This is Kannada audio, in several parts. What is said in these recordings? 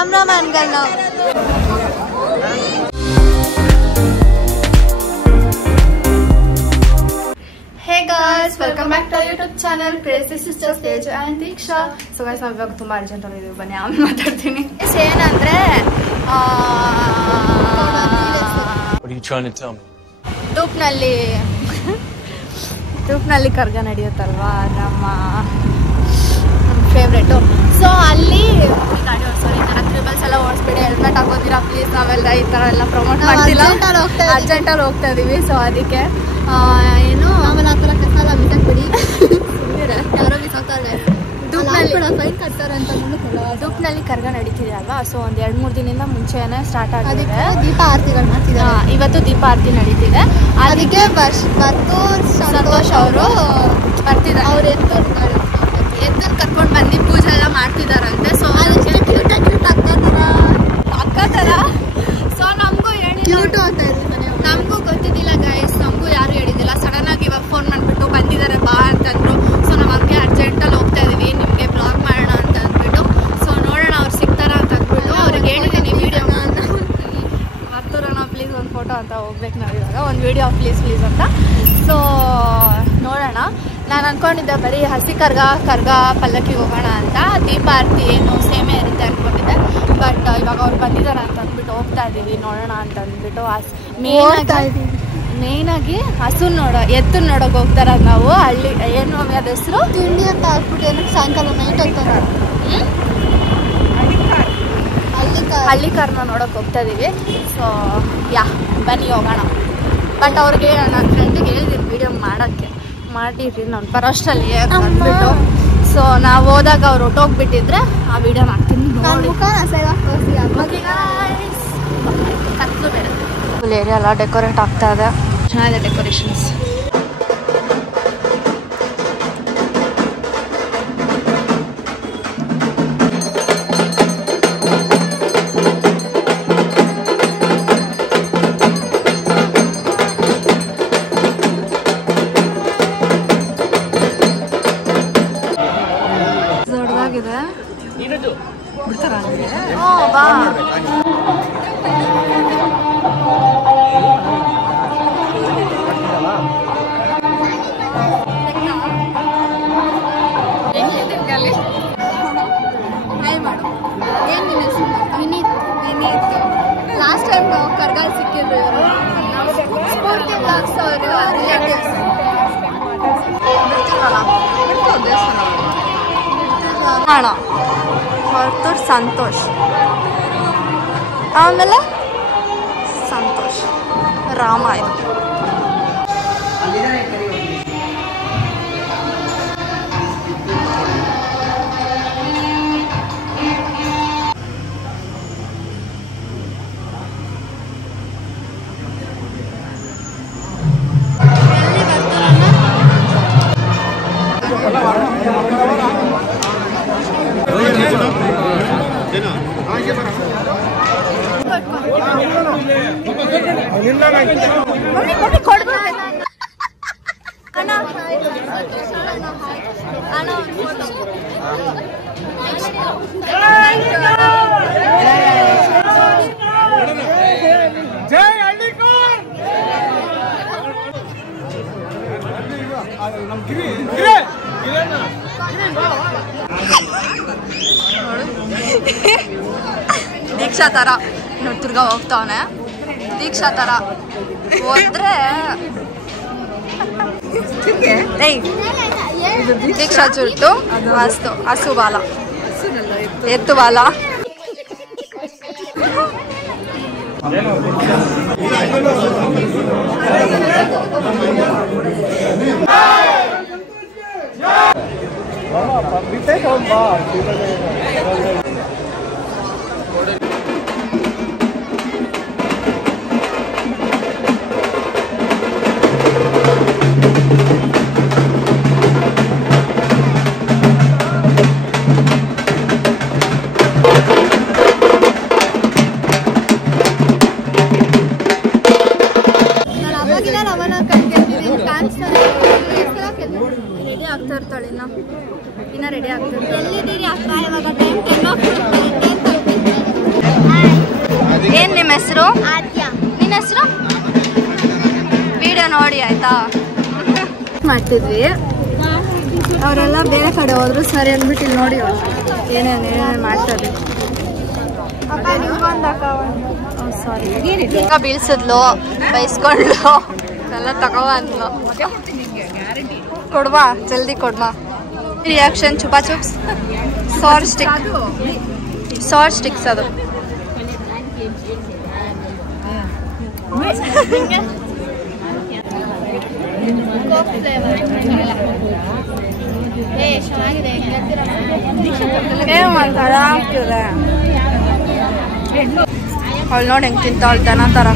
ಕ್ಯಾಮ್ರಾಮನ್ಗಳು ನಾವು. Hey guys, welcome back to our YouTube channel Crazy Sisters Teju and Diksha. So guys, ನಾವು ಇವಾಗ ತುಂಬಾ ಅರ್ಜೆಂಟ್ ಆಗಿದ್ದೀವಿ, ಬನ್ನಿ ಆಮೇಲೆ ಮಾತಾಡ್ತೀನಿ. ಏನಂದ್ರೆ What are you trying to tell me? ಟೂಪ್ನಲ್ಲಿ ಕರ್ಗ ನಡೆಯುತ್ತಲ್ವಾ, ನಮ್ಮ ಫೇವ್ರೇಟು. ಸೊ ಅಲ್ಲಿ ಗಾಡಿ ಓಡಿಸೋರು ಈ ಥರ ಟ್ರಿಬಲ್ಸ್ ಎಲ್ಲ ಓಡಿಸ್ಬಿಡಿ, ಹೆಲ್ಮೆಟ್ ಹಾಕೋತೀರಾ ಪ್ಲೀಸ್, ನಾವೆಲ್ಲ ಈ ಥರ ಎಲ್ಲ ಪ್ರಮೋಟ್ ಮಾಡ್ತಿಲ್ಲ, ಅರ್ಜೆಂಟಲ್ಲಿ ಹೋಗ್ತಾ ಇದೀವಿ. ಸೊ ಅದಕ್ಕೆ ಏನು ಆಮೇಲೆ ಆ ಥರ ಕಸ ಎಲ್ಲ ಬಿಸಾಕ್ಬಿಡಿ, ಯಾರೋ ಬಿಸಾಕ್ತಾರೆ, ಧೂಪ್ನಲ್ಲಿ ಕರ್ಗ ನಡೀತಿದೆ ಅಲ್ವಾ. ಸೊ ಒಂದು 2-3 ದಿನದಿಂದ ಮುಂಚೆನೇ ಸ್ಟಾರ್ಟ್ ಆಗಿದೆ. ದೀಪ ಆರತಿಗಳು ಮಾಡ್ತಿದ್ದಾರೆ. ಇವತ್ತು ದೀಪ ಆರತಿ ನಡೀತಿದೆ, ಅದಕ್ಕೆ ಸಂತೋಷ್ ಅವರು ಬರ್ತಿದ್ದಾರೆ. ಅವ್ರು ಎತ್ತನ್ನು ಕರ್ಕೊಂಡು ಬಂದು ಪೂಜೆ ಎಲ್ಲ ಮಾಡ್ತಿದಾರಂತೆ. ಸೊ ಅಕ್ಕ ಥರ. ಸೊ ನಮಗೂ ನಮಗೂ ಗೊತ್ತಿದ್ದಿಲ್ಲ ಗೈಸ್, ನಮಗೂ ಯಾರು ಹೇಳಿದ್ದಿಲ್ಲ. ಸಡನ್ ಆಗಿ ಇವಾಗ ಫೋನ್ ಮಾಡಿಬಿಟ್ಟು ಬಂದಿದ್ದಾರೆ ಬಾ ಅಂತಂದ್ರು. ಸೊ ನಮ್ಮ ಅಕ್ಕೆ ಅರ್ಜೆಂಟಲ್ಲಿ ಹೋಗ್ತಾ ಇದೀವಿ, ನಿಮಗೆ ಬ್ಲಾಗ್ ಮಾಡೋಣ ಅಂತ ಅಂದ್ಬಿಟ್ಟು. ಸೊ ನೋಡೋಣ ಅವ್ರು ಸಿಗ್ತಾರ ಅಂತ ಅಂದ್ಬಿಟ್ಟು ಅವ್ರಿಗೆ ಹೇಳಿದ್ದೀನಿ ವಿಡಿಯೋ ಹತ್ತೂರಣ ಪ್ಲೀಸ್ ಒಂದು ಫೋಟೋ ಅಂತ ಹೋಗ್ಬೇಕು ನಾವು ಇವಾಗ, ಒಂದು ವಿಡಿಯೋ ಪ್ಲೀಸ್ ಅಂತ. ಸೊ ನೋಡೋಣ. ನಾನು ಅಂದ್ಕೊಂಡಿದ್ದೆ ಬರೀ ಹಸಿ ಕರ್ಗ ಪಲ್ಲಕ್ಕಿಗೆ ಹೋಗೋಣ ಅಂತ, ದೀಪ ಆರತಿ ಏನು ಸೇಮೆ ಇರುತ್ತೆ ಅಂದ್ಕೊಂಡಿದ್ದೆ. ಬಟ್ ಇವಾಗ ಅವ್ರು ಬಂದಿದ್ದಾರೆ ಅಂತ ಅಂದ್ಬಿಟ್ಟು ಹೋಗ್ತಾ ಇದ್ದೀವಿ, ನೋಡೋಣ ಅಂತ ಅಂದ್ಬಿಟ್ಟು. ಮೇಯ್ನಾಗಿ ಎತ್ತನ್ನು ನೋಡೋಕೆ ಹೋಗ್ತಾರೆ ನಾವು. ಹಳ್ಳಿ ಏನು ಅದ ಹೆಸರು ತಿಂಡಿ ಅಂತ ಹಾಕ್ಬಿಟ್ಟು ಏನಕ್ಕೆ ಸಾಯಂಕಾಲ ನೈಟ್ ಹೋಗ್ತಾರೆ, ಹಳ್ಳಿ ಕಾರ್ನ ನೋಡೋಕೆ ಹೋಗ್ತಾ ಇದೀವಿ. ಸೊ ಬನ್ನಿ ಹೋಗೋಣ. ಬಟ್ ಅವ್ರಿಗೆ ನನ್ನ ಫ್ರೆಂಡಿಗೆ ಹೇಳಿದ್ದೀನಿ ವಿಡಿಯೋ ಮಾಡಿದ್ರಿ ನಾನು ಬರೋಷ್ಟರಲ್ಲಿ ಅಂದ್ಬಿಟ್ಟು. ಸೊ ನಾವು ಹೋದಾಗ ಅವ್ರು ಹೊಟ್ಟೋಗ್ಬಿಟ್ಟಿದ್ರೆ ಆ ವಿಡಿಯೋ ಮಾಡ್ತೀನಿ ನೋಡಿ. ಕತ್ಲು ಬೇಡ, ಫುಲ್ ಏರಿಯಾ ಎಲ್ಲ ಡೆಕೋರೇಟ್ ಆಗ್ತಾ ಇದೆ, ಚೆನ್ನಾಗಿದೆ ಡೆಕೋರೇಷನ್ಸ್. ದೊಡ್ಡದಾಗಿದೆ, ಬಿಡ್ತಾರ ಬಾ. ಲಾಸ್ಟ್ ಟೈಮ್ ಕರ್ಗಾಲ್ ಸಿಕ್ಕಿದ್ರು ಇವರು, ಸ್ಫೂರ್ತಿ ಬ್ಲಾಗ್ಸ್ ಅವರು ರಿಲೇಟಿವ್ಸ್. ಹೊರತು ಸಂತೋಷ್, ಆಮೇಲೆ ಸಂತೋಷ್ ರಾಮ. ಇದು ದೀಕ್ಷಾ ತರ ನೋಡಿ ತಿರ್ಗಾ ಹೋಗ್ತಾವನೆ. ದೀಕ್ಷಾ ತರ ಹೋದ್ರೆ ದೀಕ್ಷಾ ಚುಟ್ಟು ಮಸ್ತು. ಹಸು ಬಾಲ, ಎತ್ತು ಬಾಲ. ಇನ್ನ ರೆಡಿ ಆಗ್ತಾರೆ. ಎಲ್ಲಿದ್ದೀರಿ ಅಕ್ಕ? ಇವಾಗ ಟೈಮ್ 10 ಆಗ್ತಿದೆ. ನಿಮ್ಮ ಹೆಸರು? ನಿನ್ನ ಹೆಸರು? ವಿಡಿಯೋ ನೋಡಿ ಆಯ್ತಾ? ಮಾಡ್ತಿದ್ವಿ, ಅವರೆಲ್ಲ ಬೇರೆ ಕಡೆ ಹೋದ್ರು. ಸರಿ ಅಂದ್ಬಿಟ್ಟು ಇಲ್ಲಿ ನೋಡಿ ಏನೇನು ಮಾಡ್ತಾರೆ. ಸಾರಿ ಬೀಳ್ಸಿದ್ಲು, ಬೈಸ್ಕೊಂಡ್ಲು, ಎಲ್ಲ ತಗೋ ಅಂದ್ಲು. ಕೊಡ್ವಾ, ಜಲ್ದಿ ಕೊಡ್ವಾ. ರಿಯಾಕ್ಷನ್ ಚುಪಾ ಚುಪ್ಸ್ ಸಾರ್ ಸ್ಟಿಕ್ಸ್ ಅದು. ಅವಳು ನೋಡಿ ಹೆಂಗ್ ತಿಂತಾವಳು ದನ ತರ.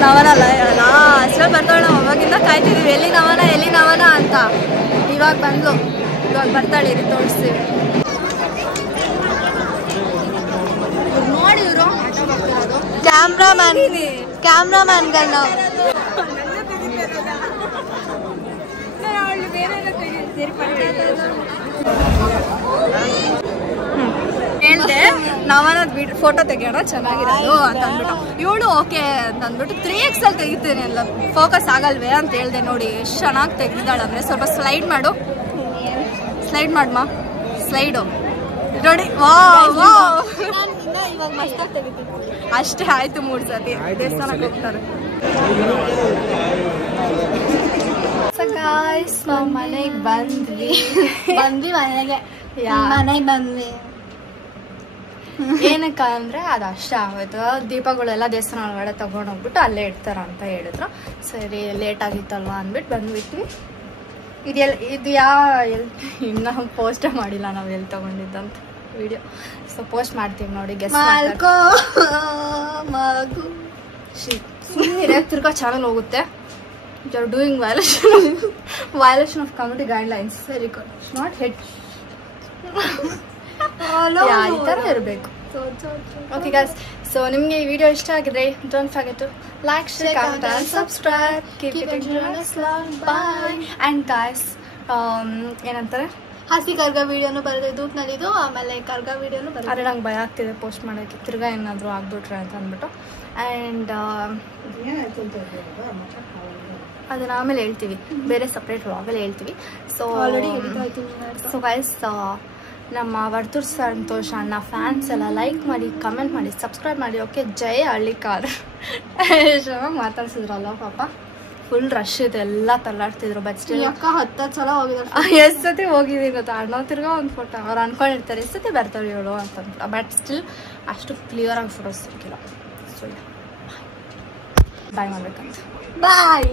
ನವನಲ್ಲ ಅಷ್ಟರಲ್ಲಿ ಬರ್ತಾಳೆ. ನಾವು ಅವಾಗಿಂದ ಕಾಯ್ತಿದ್ದೀವಿ ಎಲ್ಲಿ ನವನ ಅಂತ. ಇವಾಗ ಬಂದ್ಲು, ಇವಾಗ ಬರ್ತಾಳೆ, ಇರಿ ತೋರಿಸ್ತೀವಿ. ನೋಡಿ ಇವರು ಕ್ಯಾಮ್ರಾಮ್ಯಾನ್ಗಳು ನಾವು. ಹೇಳ್ದೆ ನಾವನ್ನ ಫೋಟೋ ತೆಗಿಯೋಣ ಚೆನ್ನಾಗಿರೋದು ಅಂತ ಅಂದ್ಬಿಟ್ಟು. ಇವಳು ಓಕೆ ಅಂತ ಅಂದ್ಬಿಟ್ಟು 3x ತೆಗಿತೀನಿ ಎಲ್ಲ ಫೋಕಸ್ ಆಗಲ್ವೇ ಅಂತ ಹೇಳ್ದೆ. ನೋಡಿ ಎಷ್ಟು ಚೆನ್ನಾಗಿ ತೆಗ್ದಿದ್ದಾಳೆ ಅಂದರೆ. ಸ್ವಲ್ಪ ಸ್ಲೈಡ್ ಮಾಡು, ಸ್ಲೈಡ್ ಮಾಡಮ್ಮ, ಸ್ಲೈಡು ನೋಡಿ. ಅಷ್ಟೇ ಆಯ್ತು, 3 ಸತಿ ದೇವಸ್ಥಾನಕ್ಕೆ ಹೋಗ್ತಾರೆ. ಗಾಯ್ಸ್ ನಾವು ಮನೆಗೆ ಬಂದ್ವಿ ಏನಕ್ಕ ಅಂದ್ರೆ ಅದು ಅಷ್ಟೇ ಆಗೋಯ್ತು. ದೀಪಗಳೆಲ್ಲ ದೇವಸ್ಥಾನ ಒಳಗಡೆ ತಗೊಂಡೋಗ್ಬಿಟ್ಟು ಅಲ್ಲೇ ಇಡ್ತಾರ ಅಂತ ಹೇಳಿದ್ರು. ಸರಿ ಲೇಟ್ ಆಗಿತ್ತಲ್ವಾ ಅಂದ್ಬಿಟ್ಟು ಬಂದ್ಬಿಟ್ವಿ. ಇದು ಇನ್ನ ಪೋಸ್ಟ್ ಮಾಡಿಲ್ಲ ನಾವು ಎಲ್ಲಿ ತಗೊಂಡಿದ್ದಂತ ವಿಡಿಯೋ. ಸೊ ಪೋಸ್ಟ್ ಮಾಡ್ತೀವಿ ನೋಡಿ. ಸುಮ್ಮನೆ ತಿರ್ಗಾ ಚಾನಲ್ ಹೋಗುತ್ತೆ. You are doing violation of community guidelines. Very good. Not head ಈ ಥರ ಇರಬೇಕು. ಓಕೆ ಗಾಯ್ಸ್, ಸೊ ನಿಮಗೆ ಈ ವಿಡಿಯೋ ಇಷ್ಟ ಆಗಿದ್ರೆ don't forget to like, share, comment and subscribe. Keep it interesting. Bye. And guys ಏನಂತಾರೆ, ಹಸಿ ಕರ್ಗ ವಿಡಿಯೋನು ಬರುತ್ತೆ ಧೂಪ್ನಲ್ಲಿದ್ದು. ಆಮೇಲೆ ಕರ್ಗ ವಿಡಿಯೋನು ಬರುತ್ತೆ. ಅದೇ ನಂಗೆ ಭಯ ಆಗ್ತಿದೆ ಪೋಸ್ಟ್ ಮಾಡೋಕ್ಕೆ, ತಿರ್ಗಾ ಏನಾದರೂ ಆಗ್ಬಿಟ್ರೆ ಅಂತ ಅಂದ್ಬಿಟ್ಟು. ಆ್ಯಂಡ್ ಅದನ್ನ ಆಮೇಲೆ ಹೇಳ್ತೀವಿ, ಬೇರೆ ಸಪ್ರೇಟ್ ವ್ಲಾಗಲ್ಲಿ ಹೇಳ್ತೀವಿ. ಸೊ ಗೈಸ್, ನಮ್ಮ ವರ್ತೂರ್ ಸಂತೋಷ್ ಅಣ್ಣ ಫ್ಯಾನ್ಸ್ ಎಲ್ಲ ಲೈಕ್ ಮಾಡಿ, ಕಮೆಂಟ್ ಮಾಡಿ, ಸಬ್ಸ್ಕ್ರೈಬ್ ಮಾಡಿ. ಓಕೆ, ಜೈ ಹಳ್ಳಿಕಾರ್. ಚೆನ್ನಾಗಿ ಮಾತಾಡ್ಸಿದ್ರಲ್ಲ ಪಾಪ. ಫುಲ್ ರಶ್ ಇದೆ, ಎಲ್ಲ ತಳ್ಳಾಡ್ತಿದ್ರು. ಬಟ್ ಸ್ಟಿಲ್ ಅಕ್ಕ 10 ಸಲ ಹೋಗಿದ್ದಾರೆ. ಎಷ್ಟು ಸತಿ ಹೋಗಿದ್ದೀನಿ ಗೊತ್ತಾ? ಅಣ್ಣ ತಿರ್ಗಾ ಒಂದು ಫೋಟೋ ಅವ್ರು ಅನ್ಕೊಂಡಿರ್ತಾರೆ ಎಷ್ಟು ಸತಿ ಬರ್ತಾಳೆ ಇವಳು ಅಂತ. ಬಟ್ ಸ್ಟಿಲ್ ಅಷ್ಟು ಕ್ಲಿಯರ್ ಆಗಿ ಫೋಟೋಸ್ ಸಿಕ್ಕಿಲ್ಲ. ಸೊ ಬಾಯ್ ಮಾಡ್ಬೇಕಂತ. ಬಾಯ್.